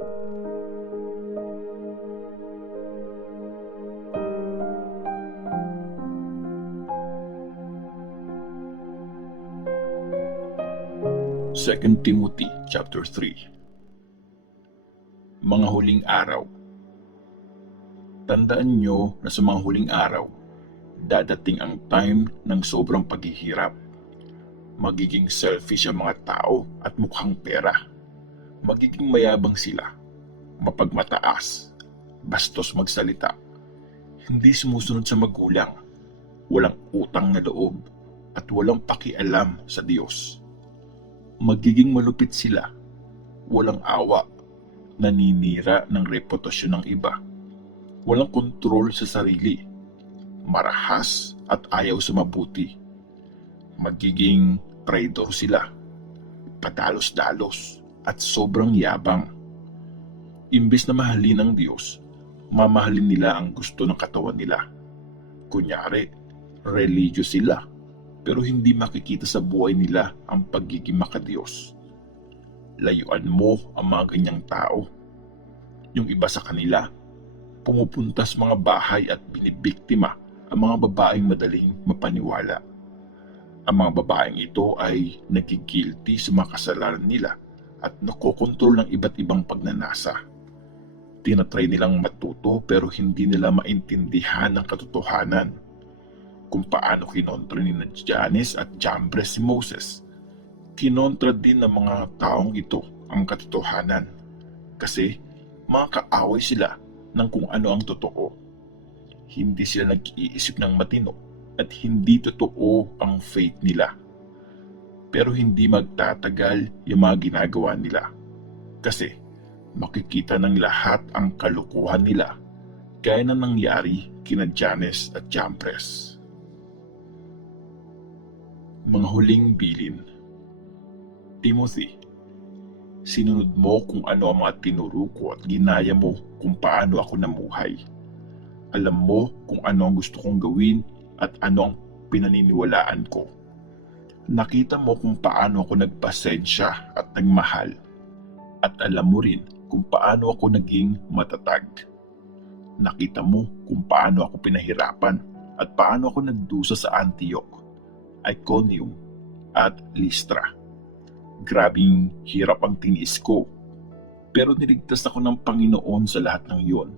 2 Timothy chapter 3. Mga huling araw. Tandaan nyo na sa mga huling araw, dadating ang time ng sobrang paghihirap. Magiging selfish ang mga tao at mukhang pera. Magiging mayabang sila, mapagmataas, bastos magsalita, hindi sumusunod sa magulang, walang utang na loob, at walang pakialam sa Diyos. Magiging malupit sila, walang awa, naninira ng reputasyon ng iba, walang kontrol sa sarili, marahas at ayaw sa mabuti. Magiging traidor sila, padalos-dalos at sobrang yabang. Imbes na mahalin ang Diyos, mamahalin nila ang gusto ng katawan nila. Kunyari, religious sila, pero hindi makikita sa buhay nila ang pagiging makadiyos. Layuan mo ang mga ganyang tao. Yung iba sa kanila, pumupunta sa mga bahay at binibiktima ang mga babaeng madaling mapaniwala. Ang mga babaeng ito ay nagigilty sa mga kasalanan nila at nakokontrol ng iba't ibang pagnanasa. Tinatry nilang matuto pero hindi nila maintindihan ang katotohanan. Kung paano kinontra ni Jannes at Jambres si Moses, kinontra din ng mga taong ito ang katotohanan kasi mga kaaway sila ng kung ano ang totoo. Hindi sila nag-iisip ng matino at hindi totoo ang faith nila. Pero hindi magtatagal yung mga ginagawa nila kasi makikita ng lahat ang kalukuhan nila gaya na nangyari kina Jannes at Jambres. Mga huling bilin. Timothy, sinunod mo kung ano ang mga tinuro ko at ginaya mo kung paano ako namuhay. Alam mo kung ano ang gusto kong gawin at ano ang pinaniniwalaan ko. Nakita mo kung paano ako nagpasensya at nagmahal. At alam mo rin kung paano ako naging matatag. Nakita mo kung paano ako pinahirapan at paano ako nagdusa sa Antioch, Iconium at Lystra. Grabing hirap ang tiniis ko, pero niligtas ako ng Panginoon sa lahat ng iyon.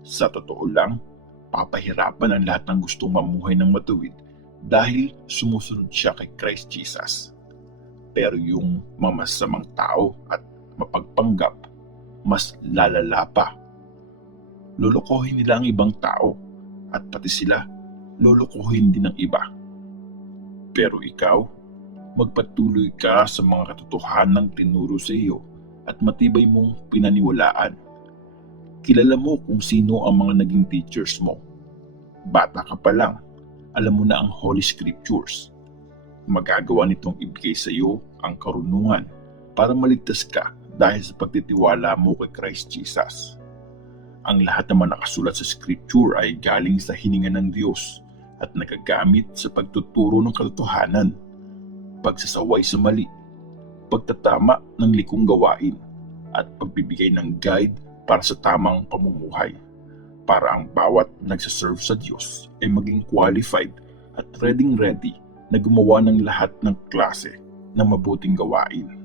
Sa totoo lang, papahirapan ang lahat ng gustong mamuhay ng matuwid dahil sumusunod siya kay Christ Jesus. Pero yung mamasamang tao at mapagpanggap, mas lalala pa. Lolokohin nila ang ibang tao at pati sila lolokohin din ng iba. Pero ikaw, magpatuloy ka sa mga katotohanang tinuro sa iyo at matibay mong pinaniwalaan. Kilala mo kung sino ang mga naging teachers mo. Bata ka pa lang, alam mo na ang Holy Scriptures. Magagawa nitong ibigay sa iyo ang karunungan para maligtas ka dahil sa pagtitiwala mo kay Christ Jesus. Ang lahat naman nakasulat sa Scripture ay galing sa hininga ng Diyos at nagagamit sa pagtuturo ng katotohanan, pagsasaway sa mali, pagtatama ng likong gawain, at pagbibigay ng guide para sa tamang pamumuhay, para ang bawat nagsaserve sa Diyos ay maging qualified at ready na gumawa ng lahat ng klase ng mabuting gawain.